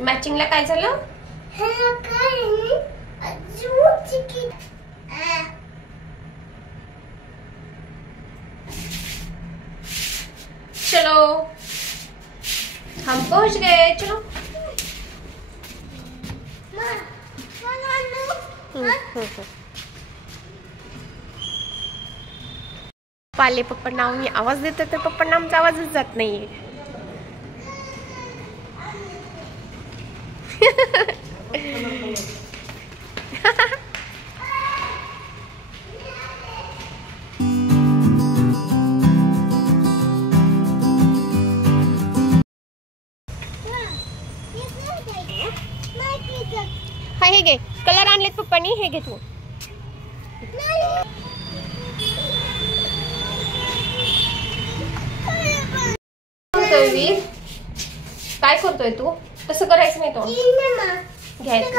मॅचिंगला काय झालं? चलो हम पहुंच गए। चलो पाले पप्पांना मी आवाज देतो तर पप्पांना आमचा आवाजच जात नाहीये। हा हे घे, कलर आणलेत पप्पानी, हे घे तू। वीर काय करतोय तू? तसं करायचं नाही तो घ्यायचं।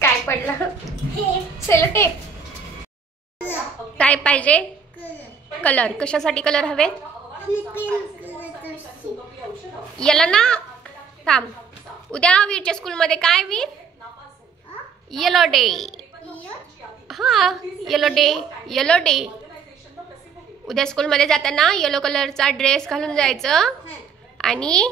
काय पडलं? Cello tape. काय पाहिजे? कलर। कशासाठी कलर हवे? याला ना थांब, उद्या वीरच्या स्कूल मध्ये काय वीर? Yellow day. हा येलो डे, येलो डे। उद्या स्कूल मध्ये जाताना येलो कलरचा ड्रेस घालून जायचं आणि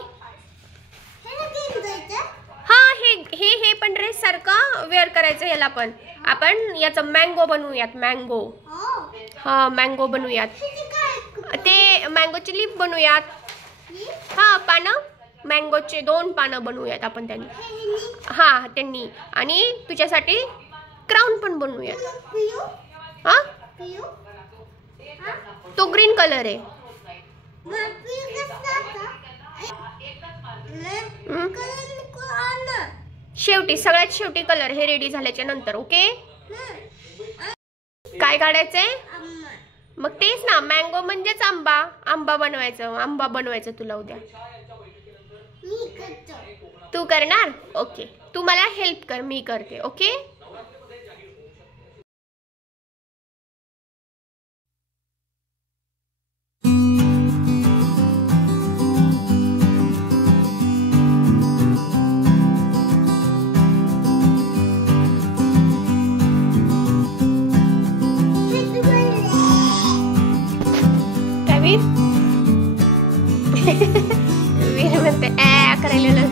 हा हे पण ड्रेस सारखं वेअर करायचं। याला पण आपण याचं मँगो बनवूयात, मँगो। हा मँगो बनवूयात, ते मँगोची लीफ बनवूयात। हा पानं, मँगोचे 2 पानं बनवूयात आपण त्यांनी। हा त्यांनी, आणि तुझ्यासाठी क्राउन पण बनवूयात। हा तो ग्रीन कलर आहे। शेवटी, सगळ्यात शेवटी कलर हे रेडी झाल्याच्या नंतर। ओके, काय काढायचंय? मग तेच ना, मँगो म्हणजेच आंबा। आंबा बनवायचं तुला उद्या। तू करणार? ओके, तू मला हेल्प कर, मी करते। ओके वीर म्हणते करायला